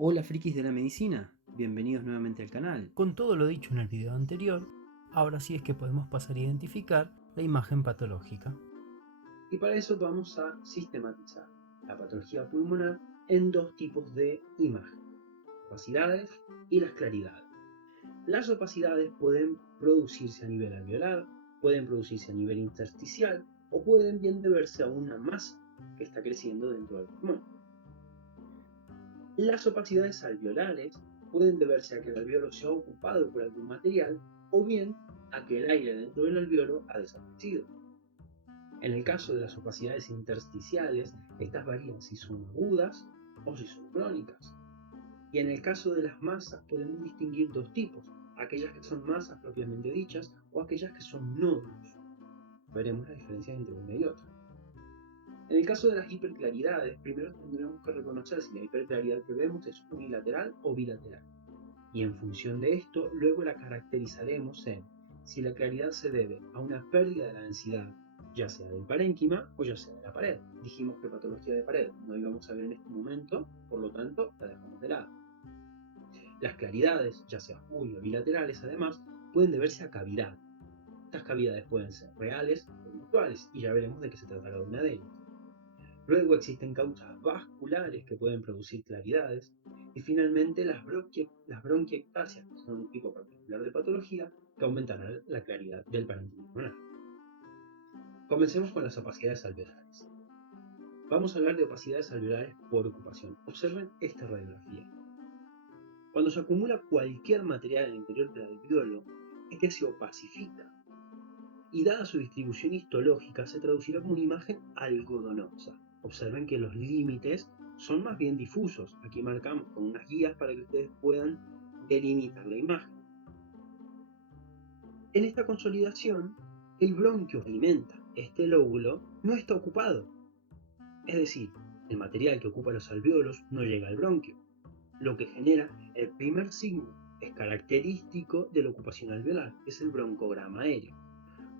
Hola frikis de la medicina, bienvenidos nuevamente al canal. Con todo lo dicho en el video anterior, ahora sí es que podemos pasar a identificar la imagen patológica. Y para eso vamos a sistematizar la patología pulmonar en dos tipos de imagen, opacidades y las claridades. Las opacidades pueden producirse a nivel alveolar, pueden producirse a nivel intersticial o pueden bien deberse a una masa que está creciendo dentro del pulmón. Las opacidades alveolares pueden deberse a que el alveolo se ha ocupado por algún material o bien a que el aire dentro del alveolo ha desaparecido. En el caso de las opacidades intersticiales, estas varían si son agudas o si son crónicas. Y en el caso de las masas podemos distinguir dos tipos, aquellas que son masas propiamente dichas o aquellas que son nódulos. Veremos la diferencia entre una y otra. En el caso de las hiperclaridades, primero tendremos que reconocer si la hiperclaridad que vemos es unilateral o bilateral. Y en función de esto, luego la caracterizaremos en si la claridad se debe a una pérdida de la densidad, ya sea del parénquima o ya sea de la pared. Dijimos que patología de pared no íbamos a ver en este momento, por lo tanto la dejamos de lado. Las claridades, ya sea uni o bilaterales, además, pueden deberse a cavidad. Estas cavidades pueden ser reales o virtuales, y ya veremos de qué se trata cada una de ellas. Luego existen causas vasculares que pueden producir claridades, y finalmente las bronquiectasias, que son un tipo particular de patología que aumentarán la claridad del parénquima pulmonar. Comencemos con las opacidades alveolares. Vamos a hablar de opacidades alveolares por ocupación. Observen esta radiografía. Cuando se acumula cualquier material en el interior del alveolo, este se opacifica y dada su distribución histológica se traducirá como una imagen algodonosa. Observen que los límites son más bien difusos. Aquí marcamos con unas guías para que ustedes puedan delimitar la imagen. En esta consolidación, el bronquio que alimenta este lóbulo no está ocupado. Es decir, el material que ocupa los alvéolos no llega al bronquio, lo que genera el primer signo es característico de la ocupación alveolar, que es el broncograma aéreo.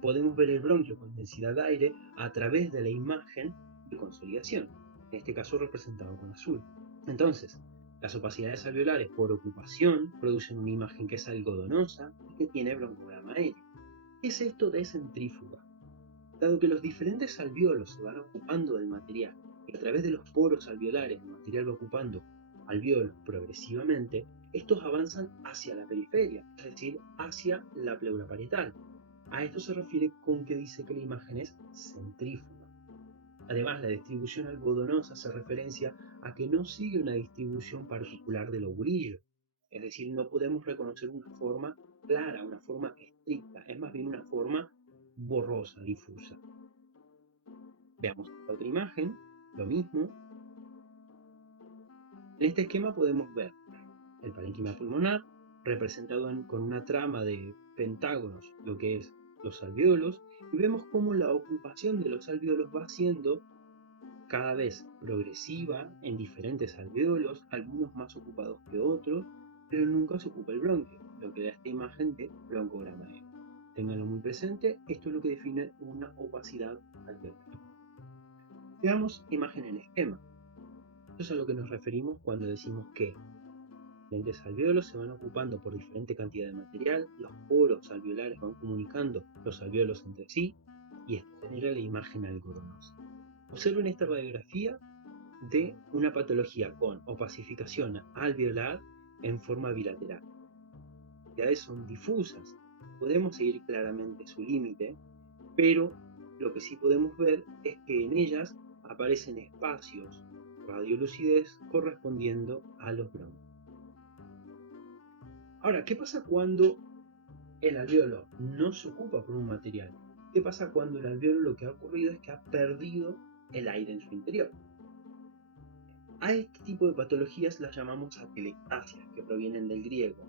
Podemos ver el bronquio con densidad de aire a través de la imagen de consolidación, en este caso representado con azul. Entonces, las opacidades alveolares por ocupación producen una imagen que es algodonosa y que tiene broncograma aéreo. ¿Qué es esto de centrífuga? Dado que los diferentes alvéolos se van ocupando del material y a través de los poros alveolares el material va ocupando alvéolos progresivamente, estos avanzan hacia la periferia, es decir, hacia la pleura parietal. A esto se refiere con que dice que la imagen es centrífuga. Además, la distribución algodonosa hace referencia a que no sigue una distribución particular del ovurillo. Es decir, no podemos reconocer una forma clara, una forma estricta, es más bien una forma borrosa, difusa. Veamos esta otra imagen, lo mismo. En este esquema podemos ver el parénquima pulmonar representado con una trama de pentágonos, lo que es los alvéolos, y vemos cómo la ocupación de los alvéolos va siendo cada vez progresiva en diferentes alvéolos, algunos más ocupados que otros, pero nunca se ocupa el bronquio, lo que da esta imagen de broncograma aéreo. Ténganlo muy presente, esto es lo que define una opacidad alveolar. Veamos imagen en esquema. Esto es a lo que nos referimos cuando decimos que diferentes alvéolos se van ocupando por diferente cantidad de material, los poros alveolares van comunicando los alvéolos entre sí y esto genera la imagen algodonosa. Observen esta radiografía de una patología con opacificación alveolar en forma bilateral. Las cantidades son difusas, podemos seguir claramente su límite, pero lo que sí podemos ver es que en ellas aparecen espacios radiolucidez correspondiendo a los bronquios. Ahora, ¿qué pasa cuando el alvéolo no se ocupa por un material? ¿Qué pasa cuando el alvéolo lo que ha ocurrido es que ha perdido el aire en su interior? A este tipo de patologías las llamamos atelectasias, que provienen del griego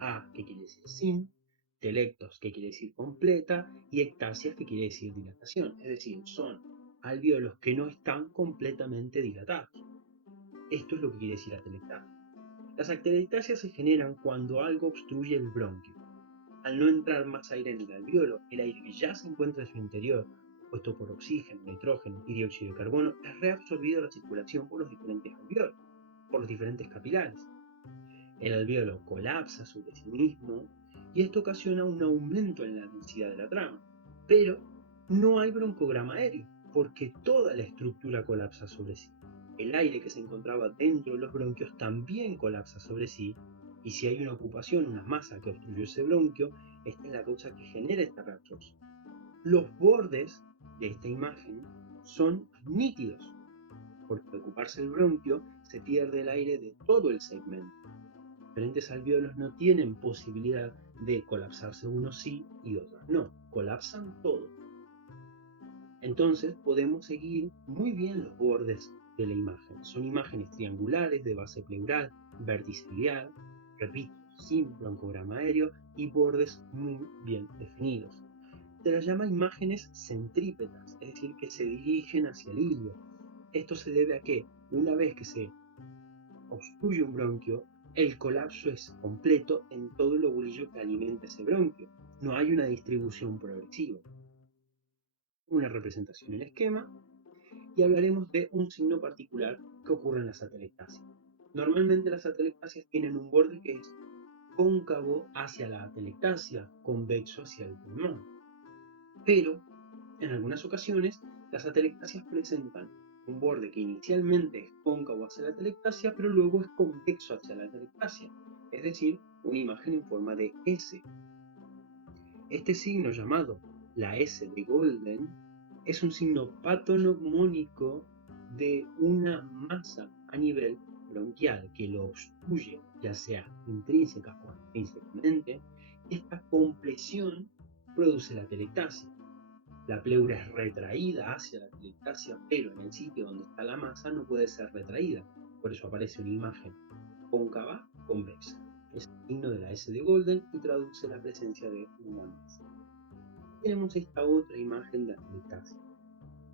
a, que quiere decir sin, telectos, que quiere decir completa, y ectasias, que quiere decir dilatación. Es decir, son alvéolos que no están completamente dilatados. Esto es lo que quiere decir atelectasia. Las atelectasias se generan cuando algo obstruye el bronquio. Al no entrar más aire en el alvéolo, el aire que ya se encuentra en su interior, compuesto por oxígeno, nitrógeno y dióxido de carbono, es reabsorbido a la circulación por los diferentes alvéolos. por los diferentes capilares. El alvéolo colapsa sobre sí mismo y esto ocasiona un aumento en la densidad de la trama. Pero no hay broncograma aéreo, porque toda la estructura colapsa sobre sí. El aire que se encontraba dentro de los bronquios también colapsa sobre sí, y si hay una ocupación, una masa que obstruyó ese bronquio, esta es la causa que genera esta reabsorción. Los bordes de esta imagen son nítidos, porque al ocuparse el bronquio se pierde el aire de todo el segmento. Diferentes alvéolos no tienen posibilidad de colapsarse unos sí y otros no, colapsan todos. Entonces podemos seguir muy bien los bordes de la imagen. Son imágenes triangulares de base pleural, vértice ciliar, repito, sin broncograma aéreo y bordes muy bien definidos. Se las llama imágenes centrípetas, es decir, que se dirigen hacia el ilio. Esto se debe a que una vez que se obstruye un bronquio, el colapso es completo en todo el lobulillo que alimenta ese bronquio. No hay una distribución progresiva. Una representación en esquema y hablaremos de un signo particular que ocurre en las atelectasias. Normalmente las atelectasias tienen un borde que es cóncavo hacia la atelectasia, convexo hacia el pulmón. Pero en algunas ocasiones las atelectasias presentan un borde que inicialmente es cóncavo hacia la atelectasia, pero luego es convexo hacia la atelectasia, es decir, una imagen en forma de S. Este signo llamado la S de Golden es un signo patognomónico de una masa a nivel bronquial que lo obstruye, ya sea intrínseca o extrínsecamente. Esta compresión produce la atelectasia. La pleura es retraída hacia la atelectasia, pero en el sitio donde está la masa no puede ser retraída. Por eso aparece una imagen cóncava convexa. Es el signo de la S de Golden y traduce la presencia de una masa. Tenemos esta otra imagen de atelectasia.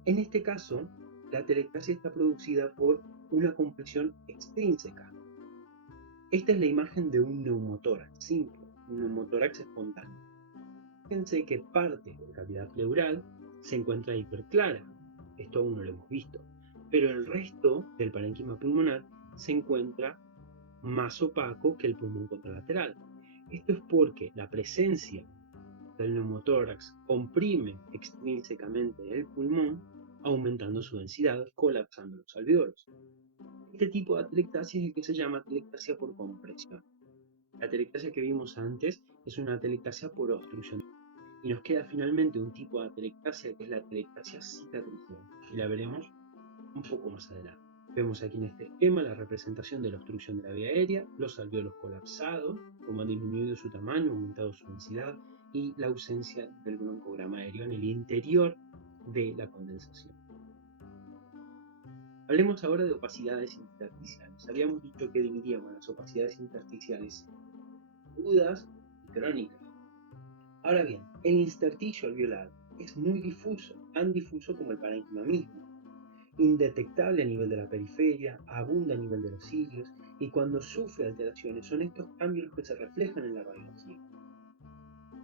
En este caso, la atelectasia está producida por una compresión extrínseca. Esta es la imagen de un neumotórax simple, un neumotórax espontáneo. Fíjense que parte de la cavidad pleural se encuentra hiperclara, esto aún no lo hemos visto, pero el resto del parénquima pulmonar se encuentra más opaco que el pulmón contralateral. Esto es porque la presencia del neumotórax comprime extrínsecamente el pulmón, aumentando su densidad, colapsando los alvéolos. Este tipo de atelectasia es el que se llama atelectasia por compresión. La atelectasia que vimos antes es una atelectasia por obstrucción. Y nos queda finalmente un tipo de atelectasia que es la atelectasia cicatricial. Y la veremos un poco más adelante. Vemos aquí en este esquema la representación de la obstrucción de la vía aérea, los alvéolos colapsados, como han disminuido su tamaño, aumentado su densidad, y la ausencia del broncograma aéreo en el interior de la condensación. Hablemos ahora de opacidades intersticiales. Habíamos dicho que dividíamos las opacidades intersticiales agudas y crónicas. Ahora bien, el intersticio alveolar es muy difuso, tan difuso como el parénquima mismo. Indetectable a nivel de la periferia, abunda a nivel de los cilios, y cuando sufre alteraciones son estos cambios los que se reflejan en la radiología.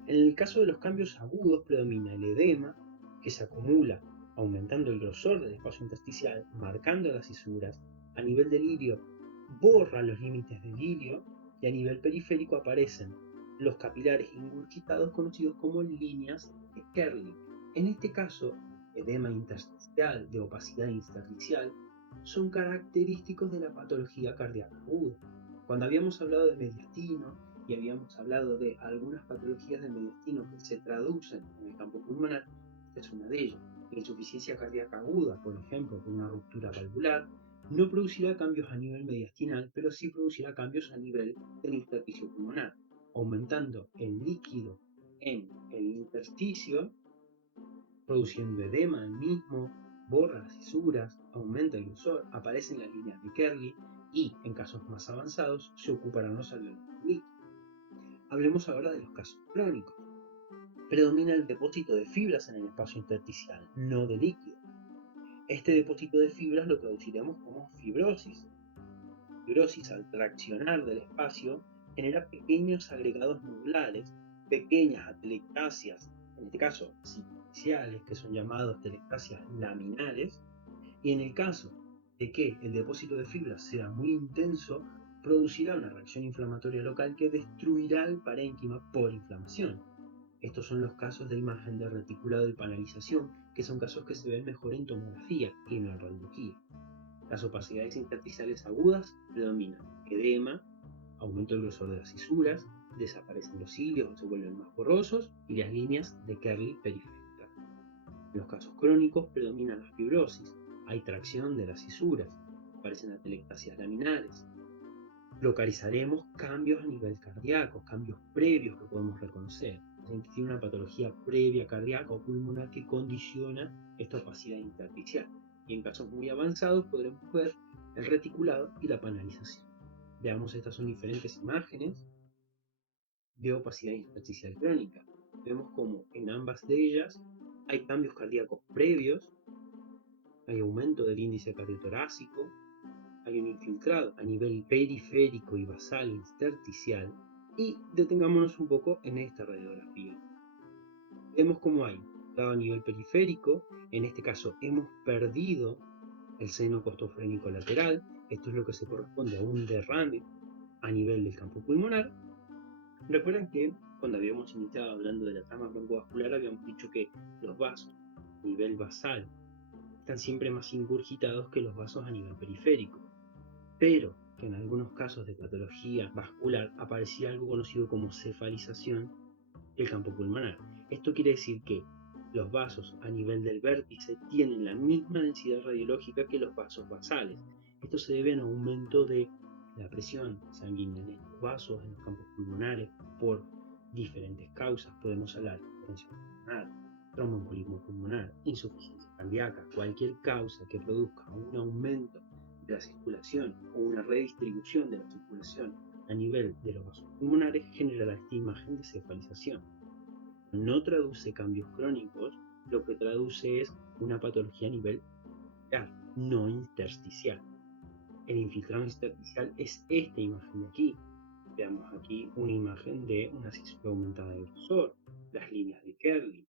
En el caso de los cambios agudos predomina el edema, que se acumula aumentando el grosor del espacio intersticial, marcando las fisuras. A nivel del ilio borra los límites del ilio y a nivel periférico aparecen los capilares ingurgitados conocidos como líneas de Kerley. En este caso, edema intersticial de opacidad intersticial son característicos de la patología cardíaca aguda. Cuando habíamos hablado de mediastino y habíamos hablado de algunas patologías del mediastino que se traducen en el campo pulmonar, esta es una de ellas. La insuficiencia cardíaca aguda, por ejemplo, por una ruptura valvular, no producirá cambios a nivel mediastinal, pero sí producirá cambios a nivel del intersticio pulmonar, aumentando el líquido en el intersticio, produciendo edema en el mismo, borra las fisuras, aumenta el grosor, aparecen las líneas de Kerley y, en casos más avanzados, se ocuparán los alvéolos líquidos. Hablemos ahora de los casos crónicos. Predomina el depósito de fibras en el espacio intersticial, no de líquido. Este depósito de fibras lo traduciremos como fibrosis. Fibrosis, al traccionar del espacio, genera pequeños agregados nodulares, pequeñas atelectasias, en este caso cicatriciales, que son llamados atelectasias laminares, y en el caso de que el depósito de fibras sea muy intenso, producirá una reacción inflamatoria local que destruirá el parénquima por inflamación. Estos son los casos de imagen de reticulado y panalización, que son casos que se ven mejor en tomografía y no en radiología. Las opacidades intersticiales agudas predominan edema, aumento del grosor de las cisuras, desaparecen los cilios o se vuelven más borrosos y las líneas de Kerley periférica. En los casos crónicos predominan las fibrosis, hay tracción de las cisuras, aparecen atelectasias laminares. Localizaremos cambios a nivel cardíaco, cambios previos que podemos reconocer. Tiene una patología previa cardíaca o pulmonar que condiciona esta opacidad intersticial. Y en casos muy avanzados podremos ver el reticulado y la panalización. Veamos, estas son diferentes imágenes de opacidad intersticial crónica. Vemos como en ambas de ellas hay cambios cardíacos previos, hay aumento del índice cardiotorácico, hay un infiltrado a nivel periférico y basal intersticial. Y detengámonos un poco en esta radiografía. Vemos como hay infiltrado a nivel periférico, en este caso hemos perdido el seno costofrénico lateral, esto es lo que se corresponde a un derrame a nivel del campo pulmonar. Recuerden que cuando habíamos iniciado hablando de la trama broncovascular habíamos dicho que los vasos a nivel basal están siempre más ingurgitados que los vasos a nivel periférico, pero que en algunos casos de patología vascular aparecía algo conocido como cefalización del campo pulmonar. Esto quiere decir que los vasos a nivel del vértice tienen la misma densidad radiológica que los vasos basales. Esto se debe a un aumento de la presión sanguínea en estos vasos, en los campos pulmonares, por diferentes causas. Podemos hablar de tensión pulmonar, tromboembolismo pulmonar, insuficiencia cardíaca, cualquier causa que produzca un aumento de la circulación o una redistribución de la circulación a nivel de los vasos pulmonares generará esta imagen de cefalización. No traduce cambios crónicos, lo que traduce es una patología a nivel no intersticial. El infiltrado intersticial es esta imagen de aquí. Veamos aquí una imagen de una cisura aumentada de grosor, las líneas de Kerley.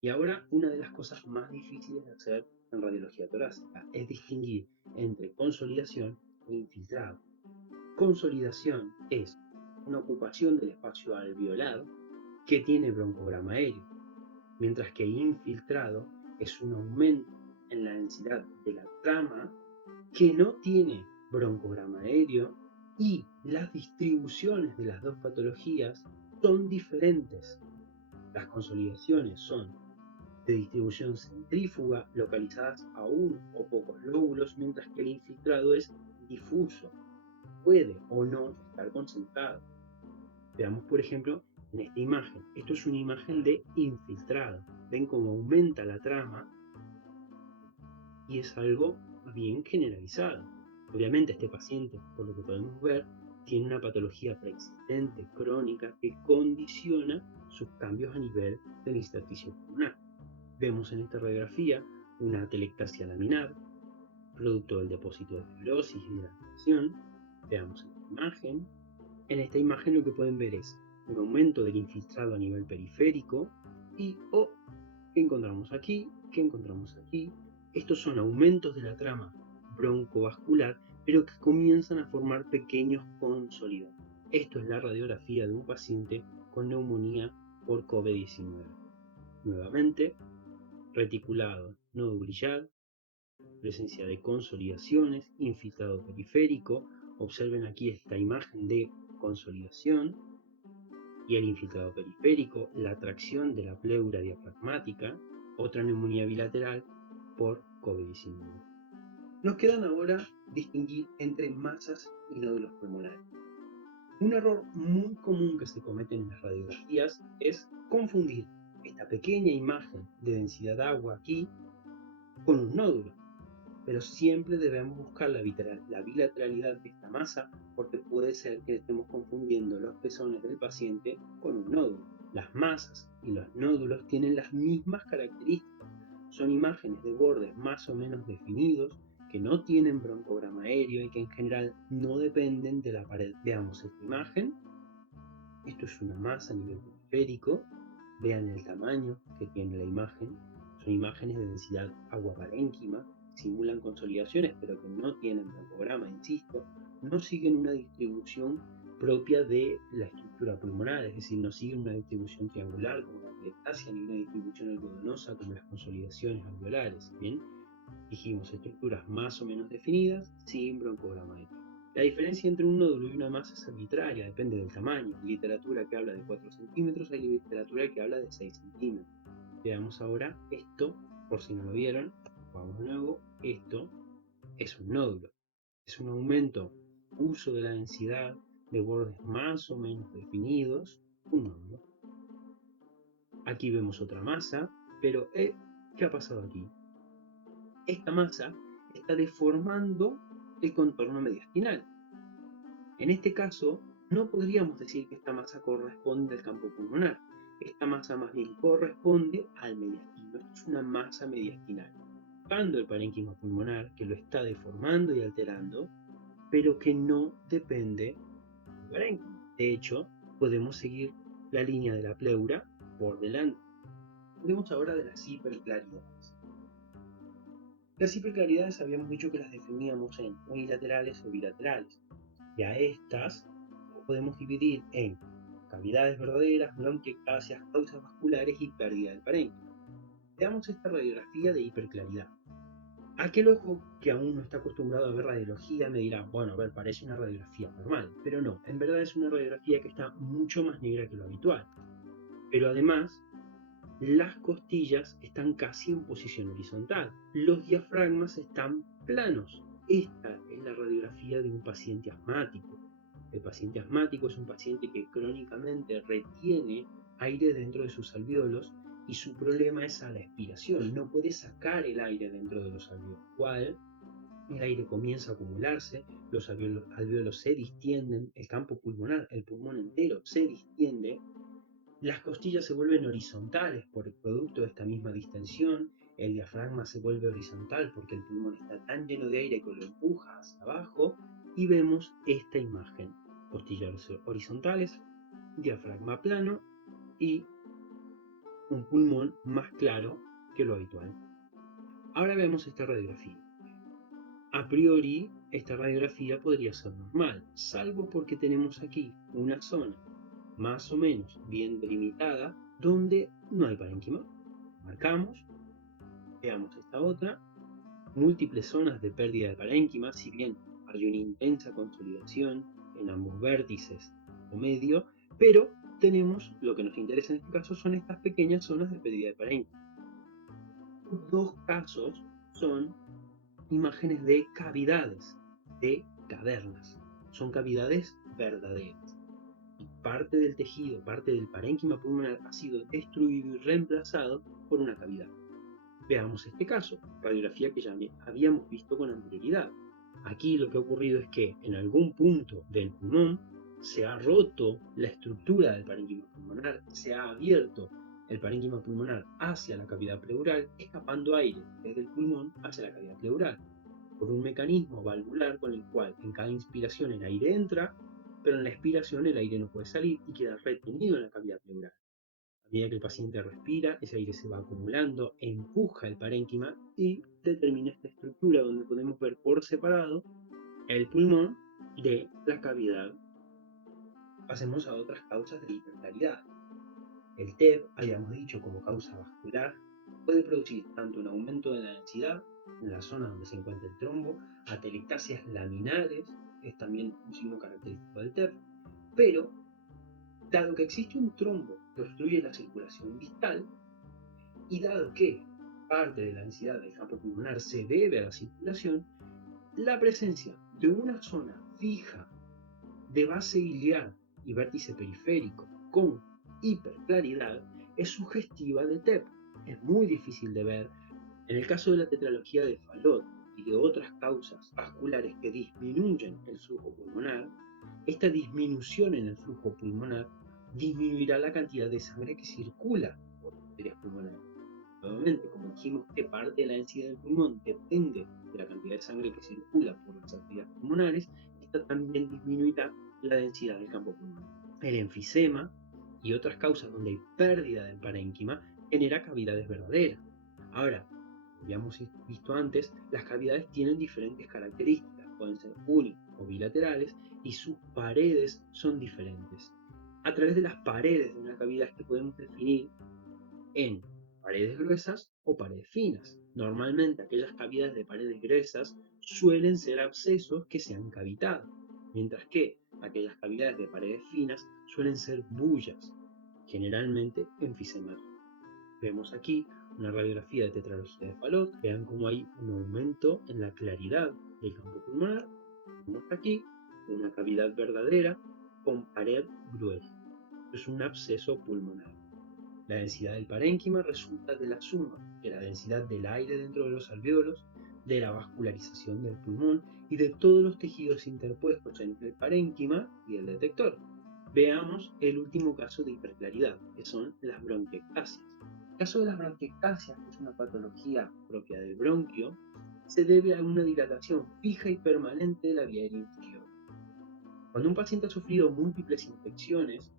Y ahora, una de las cosas más difíciles de hacer en radiología torácica es distinguir entre consolidación e infiltrado. Consolidación es una ocupación del espacio alveolar que tiene broncograma aéreo, mientras que infiltrado es un aumento en la densidad de la trama que no tiene broncograma aéreo, y las distribuciones de las dos patologías son diferentes. Las consolidaciones son de distribución centrífuga, localizadas a uno o pocos lóbulos, mientras que el infiltrado es difuso, puede o no estar concentrado. Veamos, por ejemplo, en esta imagen. Esto es una imagen de infiltrado. Ven cómo aumenta la trama y es algo bien generalizado. Obviamente este paciente, por lo que podemos ver, tiene una patología preexistente crónica que condiciona sus cambios a nivel del intersticio pulmonar. Vemos en esta radiografía una atelectasia laminar, producto del depósito de fibrosis y dilatación. Veamos esta imagen. En esta imagen lo que pueden ver es un aumento del infiltrado a nivel periférico y ¿qué encontramos aquí? ¿Qué encontramos aquí? Estos son aumentos de la trama broncovascular, pero que comienzan a formar pequeños consolidados. Esto es la radiografía de un paciente con neumonía por COVID-19. Nuevamente, reticulado no brillar, presencia de consolidaciones, infiltrado periférico. Observen aquí esta imagen de consolidación y el infiltrado periférico, la tracción de la pleura diafragmática, otra neumonía bilateral por COVID-19. Nos quedan ahora distinguir entre masas y nódulos pulmonares. Un error muy común que se comete en las radiografías es confundir esta pequeña imagen de densidad de agua aquí con un nódulo, pero siempre debemos buscar la bilateralidad de esta masa, porque puede ser que estemos confundiendo los pezones del paciente con un nódulo. Las masas y los nódulos tienen las mismas características, son imágenes de bordes más o menos definidos que no tienen broncograma aéreo y que en general no dependen de la pared. Veamos esta imagen. Esto es una masa a nivel periférico. Vean el tamaño que tiene la imagen. Son imágenes de densidad agua parénquima. simulan consolidaciones pero que no tienen broncograma, insisto, no siguen una distribución propia de la estructura pulmonar, es decir, no siguen una distribución triangular como la atelectasia ni una distribución algodonosa como las consolidaciones alveolares. Bien, dijimos estructuras más o menos definidas sin broncograma. La diferencia entre un nódulo y una masa es arbitraria, depende del tamaño. Hay literatura que habla de 4 centímetros, hay literatura que habla de 6 centímetros. Veamos ahora esto, por si no lo vieron, vamos de nuevo, esto es un nódulo. Es un aumento, uso de la densidad de bordes más o menos definidos, un nódulo. Aquí vemos otra masa, pero ¿qué ha pasado aquí? Esta masa está deformando el contorno mediastinal. En este caso, no podríamos decir que esta masa corresponde al campo pulmonar. Esta masa más bien corresponde al mediastino. Esto es una masa mediastinal. Ocupando el parénquima pulmonar, que lo está deformando y alterando, pero que no depende del parénquima. De hecho, podemos seguir la línea de la pleura por delante. Hablemos ahora de las hiperclaridades. Las hiperclaridades habíamos dicho que las definíamos en unilaterales o bilaterales. Y a estas podemos dividir en cavidades verdaderas, bronquiectasias, causas vasculares y pérdida del parénquima. Veamos esta radiografía de hiperclaridad. Aquel ojo que aún no está acostumbrado a ver radiología me dirá, bueno, a ver, parece una radiografía normal, pero no, en verdad es una radiografía que está mucho más negra que lo habitual. Pero además, las costillas están casi en posición horizontal, los diafragmas están planos. Esta es la radiografía de un paciente asmático. El paciente asmático es un paciente que crónicamente retiene aire dentro de sus alvéolos y su problema es a la expiración, no puede sacar el aire dentro de los alvéolos. Igual, el aire comienza a acumularse, los alvéolos se distienden, el campo pulmonar, el pulmón entero se distiende, las costillas se vuelven horizontales por el producto de esta misma distensión, el diafragma se vuelve horizontal porque el pulmón está tan lleno de aire que lo empuja hacia abajo y vemos esta imagen, costillas horizontales, diafragma plano y un pulmón más claro que lo habitual. Ahora vemos esta radiografía. A priori, esta radiografía podría ser normal, salvo porque tenemos aquí una zona más o menos bien delimitada donde no hay parénquima. Marcamos, veamos esta otra, múltiples zonas de pérdida de parénquima, si bien hay una intensa consolidación en ambos vértices o medio, pero tenemos, lo que nos interesa en este caso son estas pequeñas zonas de pérdida de parénquima. Los dos casos son imágenes de cavidades, de cavernas, son cavidades verdaderas. Y parte del tejido, parte del parénquima pulmonar ha sido destruido y reemplazado por una cavidad. Veamos este caso, radiografía que ya habíamos visto con anterioridad. Aquí lo que ha ocurrido es que en algún punto del pulmón se ha roto la estructura del parénquima pulmonar, se ha abierto el parénquima pulmonar hacia la cavidad pleural, escapando aire desde el pulmón hacia la cavidad pleural, por un mecanismo valvular con el cual en cada inspiración el aire entra, pero en la expiración el aire no puede salir y queda retenido en la cavidad pleural. A medida que el paciente respira, ese aire se va acumulando, empuja el parénquima y determina esta estructura donde podemos ver por separado el pulmón de la cavidad. Pasemos a otras causas de hiperclaridad. El TEP, habíamos dicho como causa vascular, puede producir tanto un aumento de la densidad en la zona donde se encuentra el trombo, atelectasias laminares, es también un signo característico del TEP, pero dado que existe un trombo que obstruye la circulación distal, y dado que parte de la densidad del campo pulmonar se debe a la circulación, la presencia de una zona fija de base iliar y vértice periférico con hiperclaridad es sugestiva de TEP. Es muy difícil de ver. En el caso de la tetralogía de Fallot y de otras causas vasculares que disminuyen el flujo pulmonar, esta disminución en el flujo pulmonar disminuirá la cantidad de sangre que circula por las arterias pulmonares. Nuevamente, como dijimos que parte de la densidad del pulmón depende de la cantidad de sangre que circula por las arterias pulmonares, esta también disminuirá la densidad del campo pulmonar. El enfisema y otras causas donde hay pérdida del parénquima genera cavidades verdaderas. Ahora, habíamos visto antes, las cavidades tienen diferentes características, pueden ser uni o bilaterales, y sus paredes son diferentes. A través de las paredes de una cavidad es que podemos definir en paredes gruesas o paredes finas. Normalmente aquellas cavidades de paredes gruesas suelen ser abscesos que se han cavitado, mientras que aquellas cavidades de paredes finas suelen ser bullas, generalmente enfisemadas. Vemos aquí una radiografía de tetralogía de Fallot. Vean cómo hay un aumento en la claridad del campo pulmonar. Vemos aquí una cavidad verdadera con pared gruesa. Es un absceso pulmonar. La densidad del parénquima resulta de la suma de la densidad del aire dentro de los alvéolos, de la vascularización del pulmón y de todos los tejidos interpuestos entre el parénquima y el detector. Veamos el último caso de hiperclaridad, que son las bronquiectasias. El caso de las bronquiectasias, que es una patología propia del bronquio, se debe a una dilatación fija y permanente de la vía aérea inferior. Cuando un paciente ha sufrido múltiples infecciones,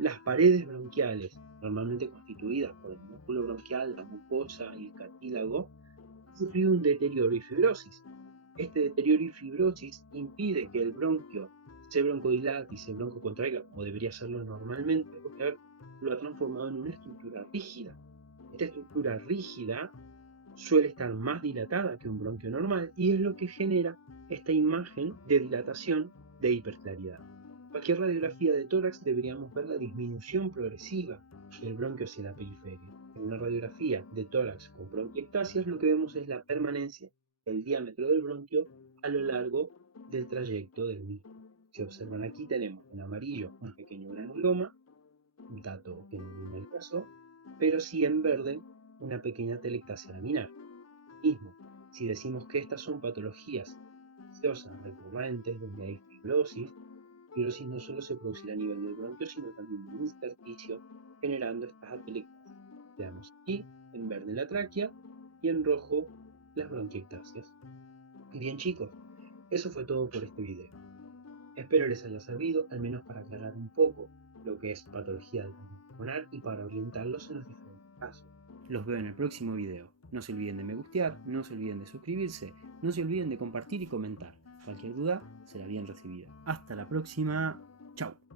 las paredes bronquiales, normalmente constituidas por el músculo bronquial, la mucosa y el cartílago, han sufrido un deterioro y fibrosis. Este deterioro y fibrosis impide que el bronquio se broncodilate y se broncocontraiga como debería hacerlo normalmente, porque lo ha transformado en una estructura rígida. Esta estructura rígida suele estar más dilatada que un bronquio normal y es lo que genera esta imagen de dilatación de hiperclaridad. Cualquier radiografía de tórax deberíamos ver la disminución progresiva del bronquio hacia la periferia. En una radiografía de tórax con bronquiectasias lo que vemos es la permanencia del diámetro del bronquio a lo largo del trayecto del mismo. Si observan aquí tenemos en amarillo un pequeño granuloma, un dato que no viene al caso, pero sí en verde una pequeña telectasia laminar. Mismo, si decimos que estas son patologías infecciosas recurrentes donde hay fibrosis no solo se producirá a nivel del bronquio, sino también del intersticio, generando estas atelectasias. Veamos aquí en verde la tráquea y en rojo las bronquiectasias. Bien chicos, eso fue todo por este video. Espero les haya servido, al menos para aclarar un poco lo que es patología del campo pulmonar y para orientarlos en los diferentes casos. Los veo en el próximo video. No se olviden de me gustear, no se olviden de suscribirse, no se olviden de compartir y comentar. Cualquier duda será bien recibida. Hasta la próxima. Chao.